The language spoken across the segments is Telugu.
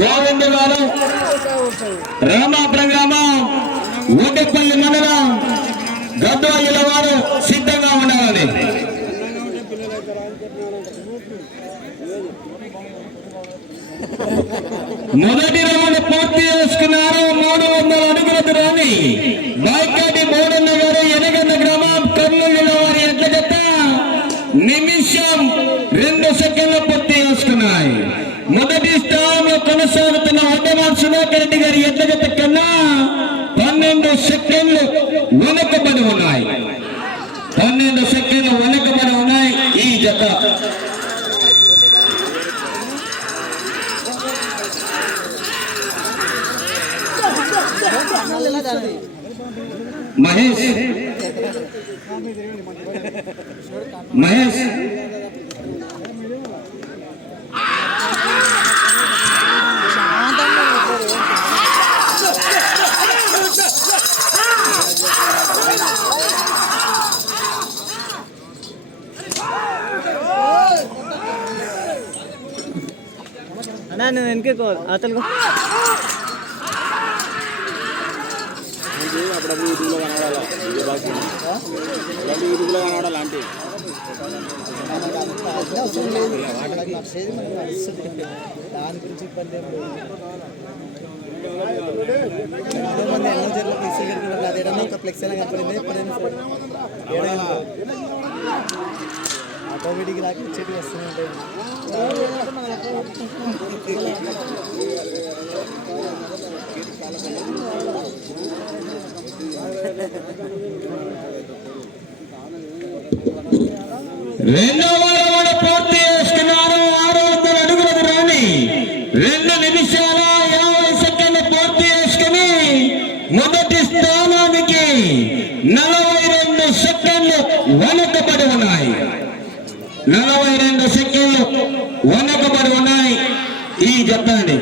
గోవింద గారు. రామాపురం గ్రామం ఊటిపల్లి మండలం గద్వాయిల వారు సిద్ధంగా ఉండాలని. మొదటి రౌండ్ పూర్తి చేసుకున్నారు. మూడు వందల అడుగుల దూరాన్ని బాయికాటి మోడన్న గారు ఎనగన్న గ్రామం కర్నూలు వారి ఎడ్ల జత నిమిషం రెండు సెకండ్లు పూర్తి చేసుకున్నాయి మొదటి స్థానంలో కొనసాగుతున్న వడ్డమాన్ సుధాకర్ రెడ్డి గారి ఎద్దగత కన్నా పన్నెండు సెకండ్లు వెనకబడి ఉన్నాయి. పన్నెండు సెకండ్లు వెనకబడి ఉన్నాయి ఈ జత. మహేష్. మహేష్. అన్నా నేను వెనక అతను అప్పుడప్పుడు యూట్యూబ్లో కనబడాలా వీడియో బాక్స్ అప్పుడప్పుడు యూట్యూబ్లో కనబడాలి అంటే దాని గురించి ఇబ్బంది ఏమో ఫ్లెక్స్ ఎలా కనపడింది ఎప్పుడైనా కోవిడ్కి రాక చెట్లు వస్తూనే ఉంటాయి. రెండవ రౌండ్ పూర్తి చేసుకున్నారు ఆరు వందల అడుగుల దూరాన్ని రెండు నిమిషాల యాభై సెకండ్లు పూర్తి చేసుకుని మొదటి స్థానానికి నలభై రెండు సెకండ్లు వెనకబడి ఉన్నాయి నలభై రెండు సెకండ్లు వెనకబడి ఉన్నాయి చెప్పండి.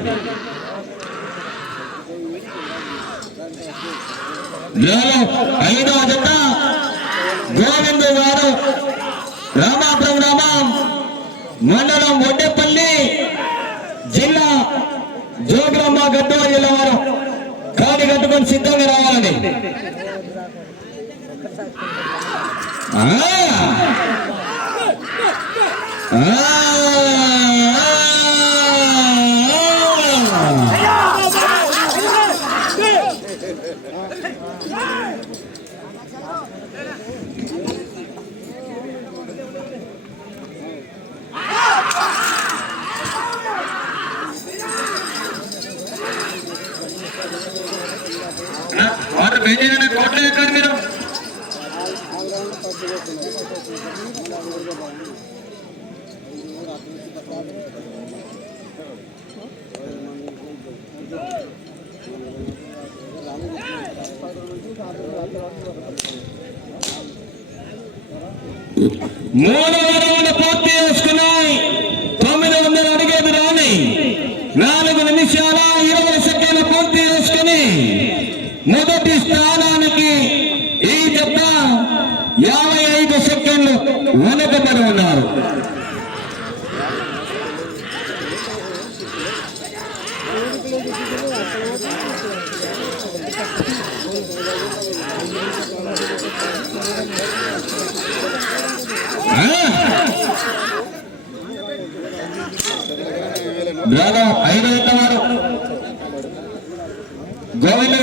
ఐదవ జత గోవింద గారు రామాపురం గ్రామం మండలం ఒడ్డేపల్లి జిల్లా జోగ్రమ్మ గద్వాల జిల్లా వారు కాడి కట్టుకొని సిద్ధంగా రావాలండి. ఆ! ఆ! వారు వేదికైన కోట్లు ఎక్కడ మీరు మూడు వందల పూర్తి చేసుకున్నాయి తొమ్మిది వందల అడిగేది రాని నాలుగు నిమిషాల ఇరవై సెకండ్లు పూర్తి చేసుకుని మొదటి స్థానానికి ఈ జత యాభై ఐదు సెకండ్లు వెనుకబడి ఉన్నారు బ్రదర్ ఐదు వారు గోవింద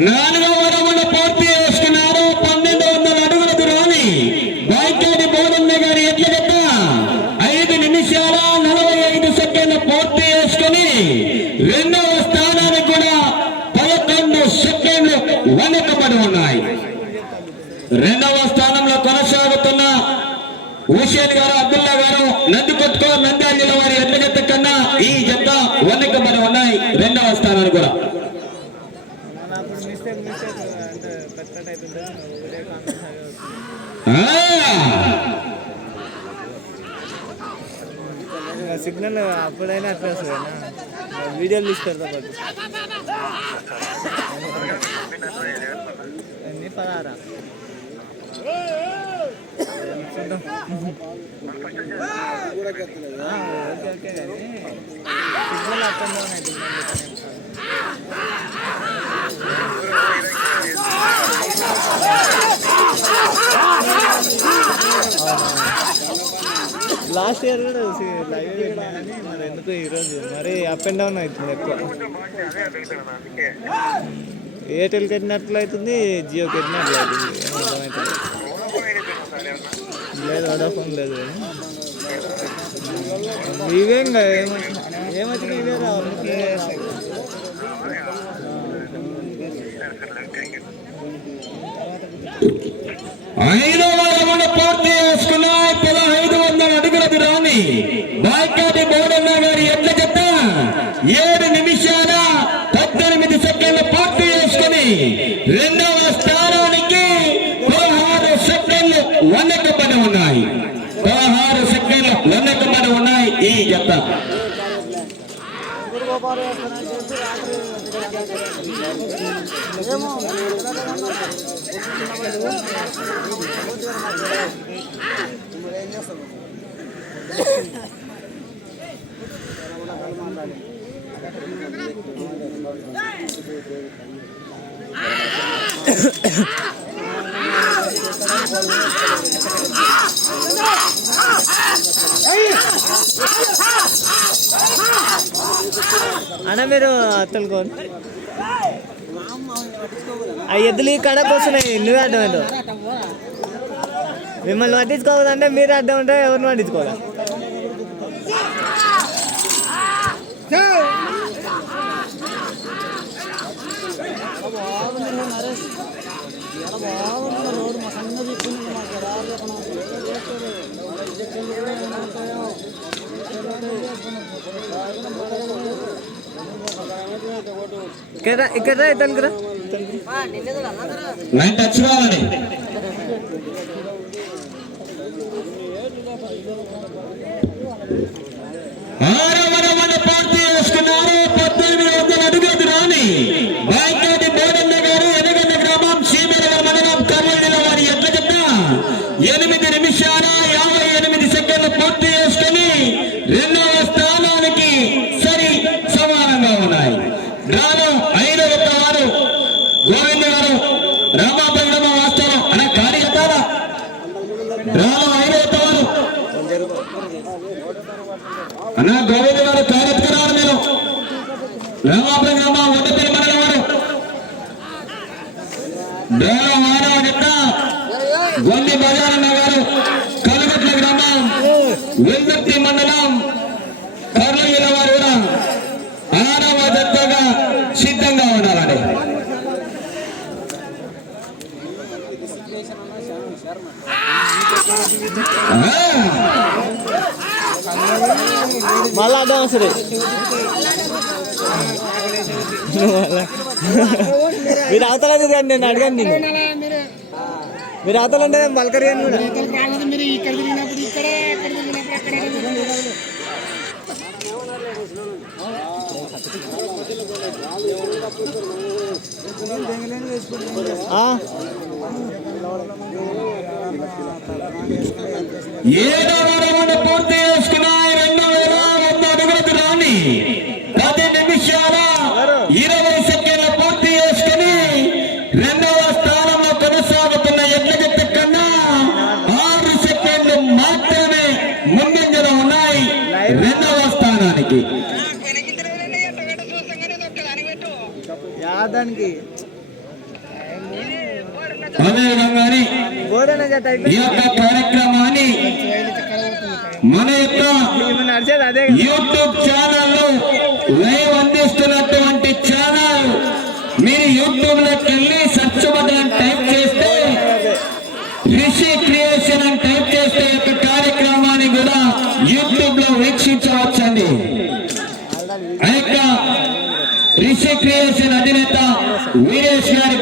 నాలుగవ రౌండ్ పూర్తి రెండవ స్థానానికి కూడా పదకొండు సెకండ్లు వెనుకబడి ఉన్నాయి. రెండవ స్థానంలో కొనసాగుతున్న హుషేన్ గారు అబ్దుల్లా గారు నంది కొట్టుకో నంద్యాల జిల్లా వారి ఎడ్ల కన్నా ఈ జత వెనుకబడి ఉన్నాయి రెండవ స్థానాన్ని కూడా. సిగ్నల్ అప్పుడైనా అట్లా వీడియోలు తీస్తారు పాటు ఎన్ని పదారా చూద్దాం ఆ, ఓకే ఓకే కానీ సిగ్నల్ అప్ అండ్ డౌన్ అవుతుంది లాస్ట్ ఇయర్ కూడా లైవ్ పెట్టినా మరి ఎందుకు ఈరోజు మరి అప్ అండ్ డౌన్ అవుతుంది ఎక్కువ. ఎయిర్టెల్ కట్టినట్లు అవుతుంది జియో కట్టినట్లు అవుతుంది. అర్థమవుతుంది లేదు వడాఫోన్ లేదు. ఇవేం ఇవే ఏమొచ్చినా ఇవే రావాలి ఇవే రావు. ఐదవ రౌండ్ పూర్తి చేసుకున్నాయి పదహైదు వందల అడుగుల దూరాన్ని బాయ్కాటి బోడన్న గారి ఎడ్ల జత ఏడు నిమిషాల పద్దెనిమిది సెకండ్లు పూర్తి చేసుకుని రెండవ స్థానానికి పదహారు సెకండ్లు వెనకబడి ఉన్నాయి పదహారు సెకండ్లు వెనకబడి ఉన్నాయి ఈ జత అన్న మీరు అత్తలుకోండి ఆ ఎద్దులు ఈ కడకు వస్తున్నాయి నువ్వే అడ్డం ఏంటో మిమ్మల్ని పట్టించుకోవద్దంటే మీరు అడ్డం ఉంటే ఎవరిని పట్టించుకోవాలి? ఇక్కడ ఇక్కడ రా, కదా లైన్ టచ్ కావాలి ఆరు రౌండ్ పూర్తి చేసుకున్నారు పద్దెనిమిది వందల అడుగుల దూరాన్ని బాయ్కాటి బోడన్న గారు ఎనగండ గ్రామం సీమల మండలం కర్నూలు జిల్లా వారి ఎడ్ల జత ఎనిమిది నిమిషాల యాభై ఎనిమిది సెకండ్లు పూర్తి చేసుకుని రెండవ స్థానానికి సరి సమానంగా ఉన్నాయి డ్రాలో ఐదవ వారు గోవింద గారు రామాపురం గ్రామ వాస్తవం అనే కార్యకర్త డ్రాలో ఐదవ వారు అన్న గోవింద గారు కార్యకర్తరాలు మీరు రామాపురం గ్రామ వడ్డపల్లి మండలం వారు డ్రాలో ఆరవ జత గొల్లి బజారన్న గారు కలుగట్ల గ్రామం వెల్దర్తి మండలం కర్నూలు జిల్లా వారు కూడా ఆరవ జతగా సిద్ధంగా ఉండాలండి. మళ్ళా అడ్డం వస్తుంది మీరు అవతల తిరగండి నేను అడగండి నిన్ను. మీరు అవతల ఉంటే పలకరిగాను కూడా మీరు ఇక్కడ తిరిగినప్పుడు ఇక్కడే అక్కడ తిరిగినప్పుడు అక్కడే ఏదో ఏడవ పూర్తి చేసుకున్నాయి రెండు వేల వంద అడుగుల దూరాన్ని పది నిమిషాల ఇరవై సెకండ్ల పూర్తి చేసుకుని రెండవ స్థానంలో కొనసాగుతున్న ఎడ్ల జట్టు కన్నా ఆరు సెకండ్లు మాత్రమే ముందంజలో ఉన్నాయి రెండవ స్థానానికి యాదానికి అదేవిధంగానే ఈ యొక్క కార్యక్రమాన్ని మన యొక్క యూట్యూబ్ ఛానల్లో లైవ్ అందిస్తున్నటువంటి ఛానల్. మీరు యూట్యూబ్లోకి వెళ్ళి సెర్చ్ బటన్ టైప్ చేస్తే రిషి క్రియేషన్ అని టైప్ చేస్తే యొక్క కార్యక్రమాన్ని కూడా యూట్యూబ్లో వీక్షించవచ్చండి. ఆ యొక్క రిషి క్రియేషన్ అధినేత వీరేష్ గారికి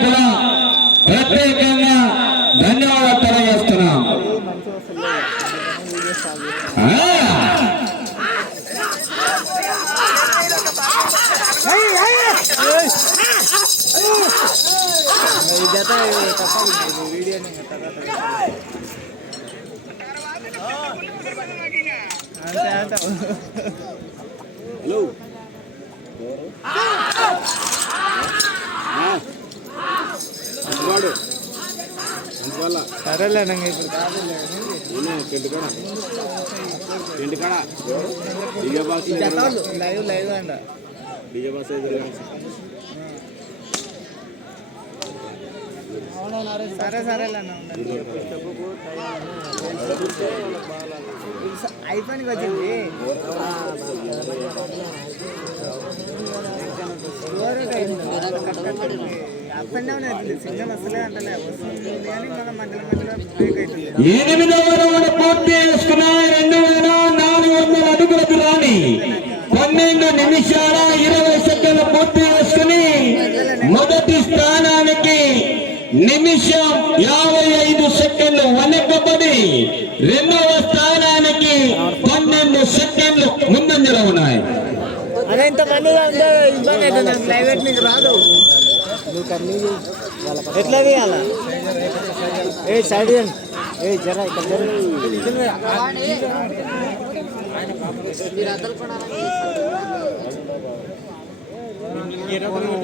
హలో వాడు అందువల్ల సరేలే ఇప్పుడు కాదు నేను టెంట్ కాడ పెండు కాడ డిజే బాక్స్ లైవ్ లైవ్ అంట డిజే బాక్స్ సరే సరేలే అన్న ఐఫోన్కి వచ్చింది. అప్ అండ్ డౌన్ అవుతుంది. సిగ్నల్ వస్తుంది కానీ మన మధ్యలో మధ్యలో బ్రేక్ అవుతుంది. ఎనిమిదవ రౌండ్ పూర్తి చేసుకున్నాయి. రెండు వేల నాలుగు వందల అడుగుల దూరాన్ని పన్నెండు నిమిషాల ఇరవై సెకండ్లు పూర్తి చేసుకుని మొదటి స్థానానికి నిమిషం యాభై ఐదు సెకండ్లు వెనకబడి రెండవ సెకండ్లు ముందంజలో ఉన్నాయి అదే ఇంత మందిగా ఉంటే ఇబ్బంది అవుతుంది. నాకు ప్రైవేట్ నీకు రాదు. ఎట్లా తీయాలా ఏ సైడ్ ఇవ్వండి. ఏ జర ఇక్కడ జర.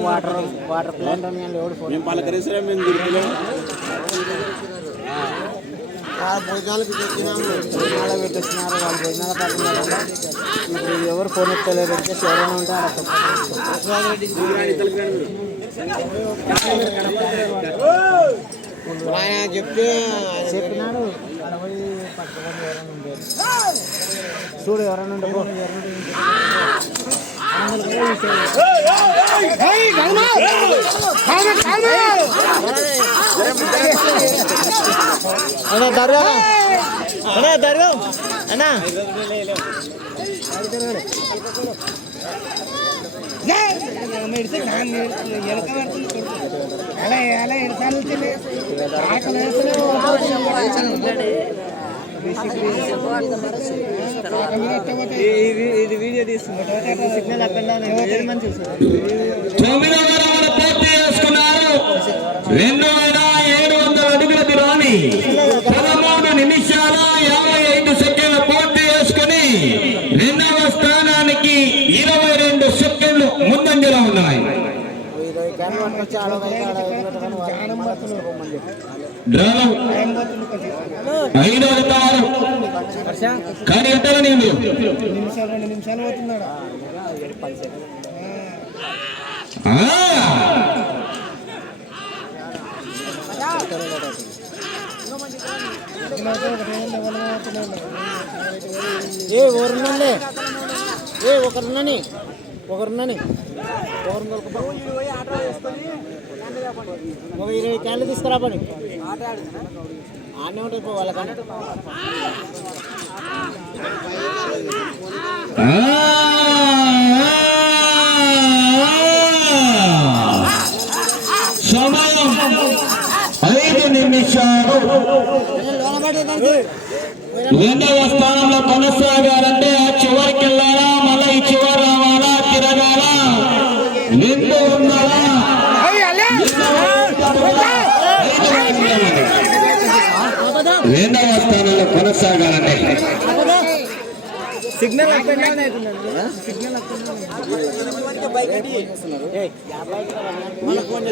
వాటర్ వాటర్ ప్లాంట్ అని ఎవడు ఫోన్ మేము పలకరిస్తారా మేము దిగుతలేము భోజనాలకు భోజనాలు పెట్టేస్తున్నారు వాళ్ళు భోజనాలు పడుతున్నారు ఇప్పుడు ఎవరు ఫోన్ ఎత్తలేరు వచ్చేసి ఎవరైనా ఉంటే ఆయన చెప్తే చెప్పినాడు పోయి పట్టుకొని ఎవరైనా ఉంటారు చూడు ఎవరైనా అన్నా దర్గా అన్నా దర్గా అన్నా. ఇది వీడియో తీస్తుంది సిగ్నల్ అప్ అండ్ డౌన్ మంచి తొమ్మిదవ రౌండ్ పూర్తి చేసుకున్నారు. రెండు వేల వందల అడుగుల దూరాన్ని పదమూడు నిమిషాల యాభై ఐదు సెకండ్లు పూర్తి చేసుకుని రెండవ స్థానానికి ఇరవై రెండు సెకండ్లు ముందంజలో ఉన్నాయి. ఇరవై క్యాన్ పట్టుకొచ్చి ఆడవైతే ఆడ పెట్టుకొని వాళ్ళు మళ్ళా తీసుకోమని చెప్పి. డ్రాలో ఐదవ తారు కానీ ఎట్టగా నీళ్ళు నిమిషాలు రెండు నిమిషాలు పోతున్నాడు ఆ! ఏ ఒకరున్నాండి ఏ ఒకరున్నాని. ఒకరున్నాని. ఒకరు ఒక ఇరవై క్యాన్లు తీసుకురా పని ఆడనే ఉంటాయి పో వాళ్ళకన్నా ఆ! రెండవ స్థానంలో కొనసాగాలంటే ఆ చివరికి వెళ్ళాలా మళ్ళీ ఈ చివరి రావాలా? తిరగాలా? రెండు ఉండాలా? రెండవ స్థానంలో కొనసాగాలంటే సిగ్నల్ సిగ్నల్ ఫోన్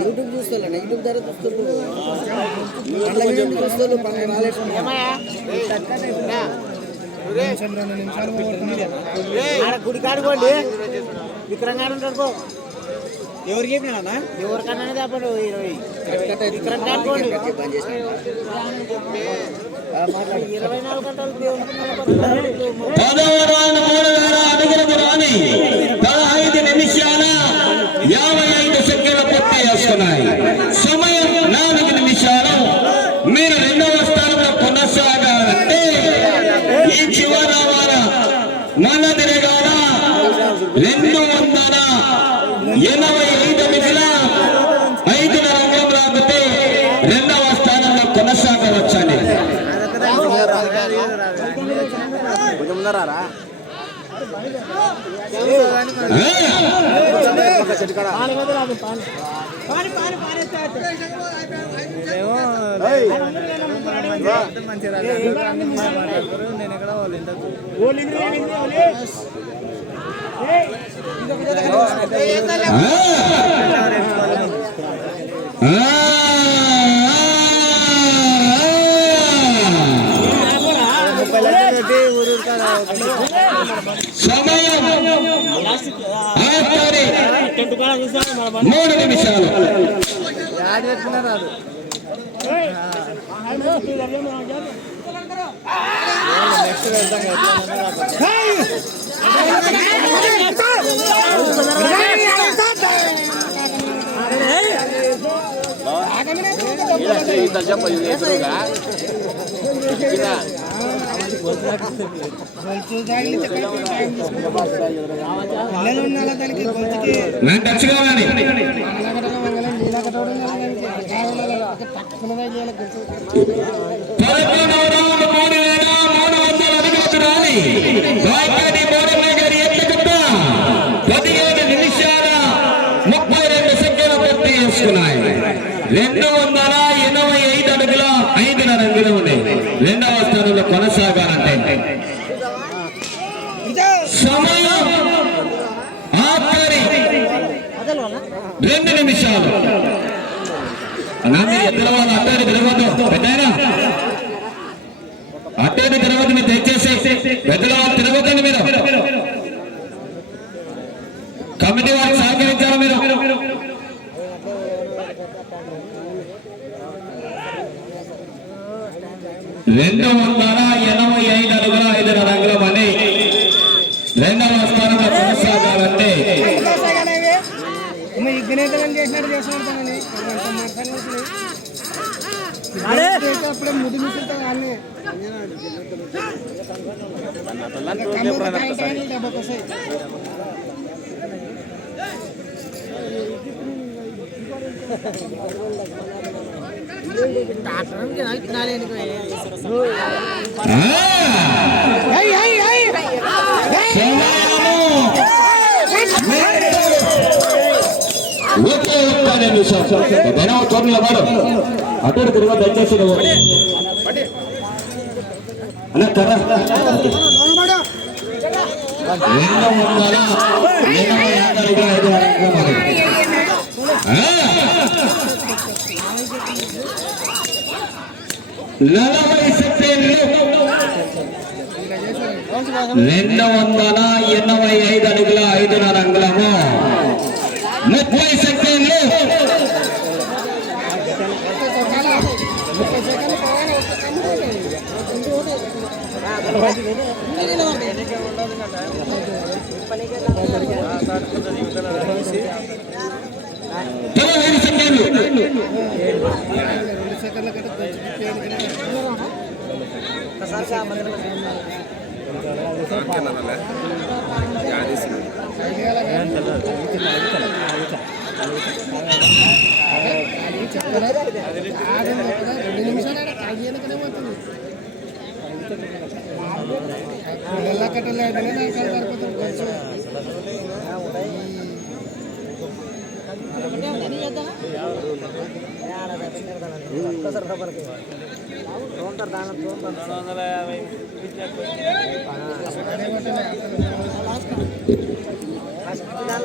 యూట్యూబ్ చూస్తాను యూట్యూబ్ ద్వారా చూస్తాను గుడి కాడుకోండి విక్రంగా ఉంటాడు ఎవరికి చెప్పినా ఎవరికన్నా చెప్పండి ఇరవై. ఇరవై నాలుగు గంటలు పదహైదు నిమిషాల యాభై ఐదు సెకండ్లు పూర్తి చేసుకున్నాయి సమయం నాలుగు నిమిషాలు మీరు రెండవ స్థానంలో కొనసాగాలంటే ఈ చివరి రావాలా మళ్ళా తిరగాల రెండు వందల ఎనభై ఐదు మిగిల ఐదు రంగం రాకపోతే రెండవ స్థానంలో కొనసాగవచ్చండి కొంచెం ముందరారా పాని పాని పాని నేను ఎక్కడ వాళ్ళు ఇంతకు ముప్పై లక్షలు పెట్టి ఊరు సమయం ఆఖరి మూడు నిమిషాలు ఇంత చెప్ప నిమిషాల ముప్పై రెండు పూర్తి రెండు వందల ఎనభై ఐదు అడుగుల ఐదున్నర అంగులు ఉన్నాయి. రెండవ కొనసాగాలంటే. సమయం ఆఖరి రెండు నిమిషాలు. అన్నా మీరు ఎద్దరు వాళ్ళు అట్టాడు తిరగద్దు పెద్దాయన అట్టాడు తిరగద్దు మీరు దయచేసి పెద్దల వాళ్ళు తిరగద్దండి మీరు కమిటీ వారికి సహకరించాలి మీరు రెండు వందల ఎనభై ఐదు అడుగుల ఐదు రంగుల మని రెండవ స్థానంలో కొనసాగాలంటే అప్పుడే మిసులుతో కానీ ఓకే ఒక్క నిమిషం ధనం చోట్ల వాడు అటు తిరుగు దయచేసి నువ్వు అన్న కర్ర రెండు వందల ఎనభై ఆరు ఐదు అడుగుల మరి. ఆ! నలభై సెకండ్లు రెండు వందల ఎనభై ఐదు అడుగుల ఐదున్నర అంగుళము. ముప్పై సెకండ్లు. పనికి పదహైదు సెకండ్లు. రెండు నిమిషాలు పోతుంది ఎలా కట్టలేదు నాకు సరిపోతుంది కొంచెం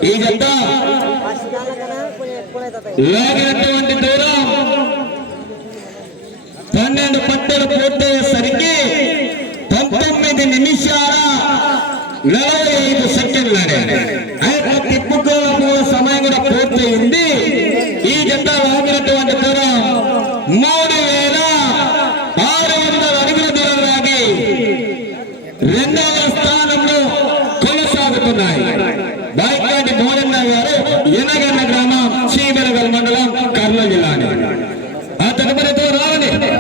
ఈ జంట లాగినటువంటి దూరం. పన్నెండు పట్టలు పూర్తయ్యేసరికి పంతొమ్మిది నిమిషాల నలభై ఐదు సెకండ్లు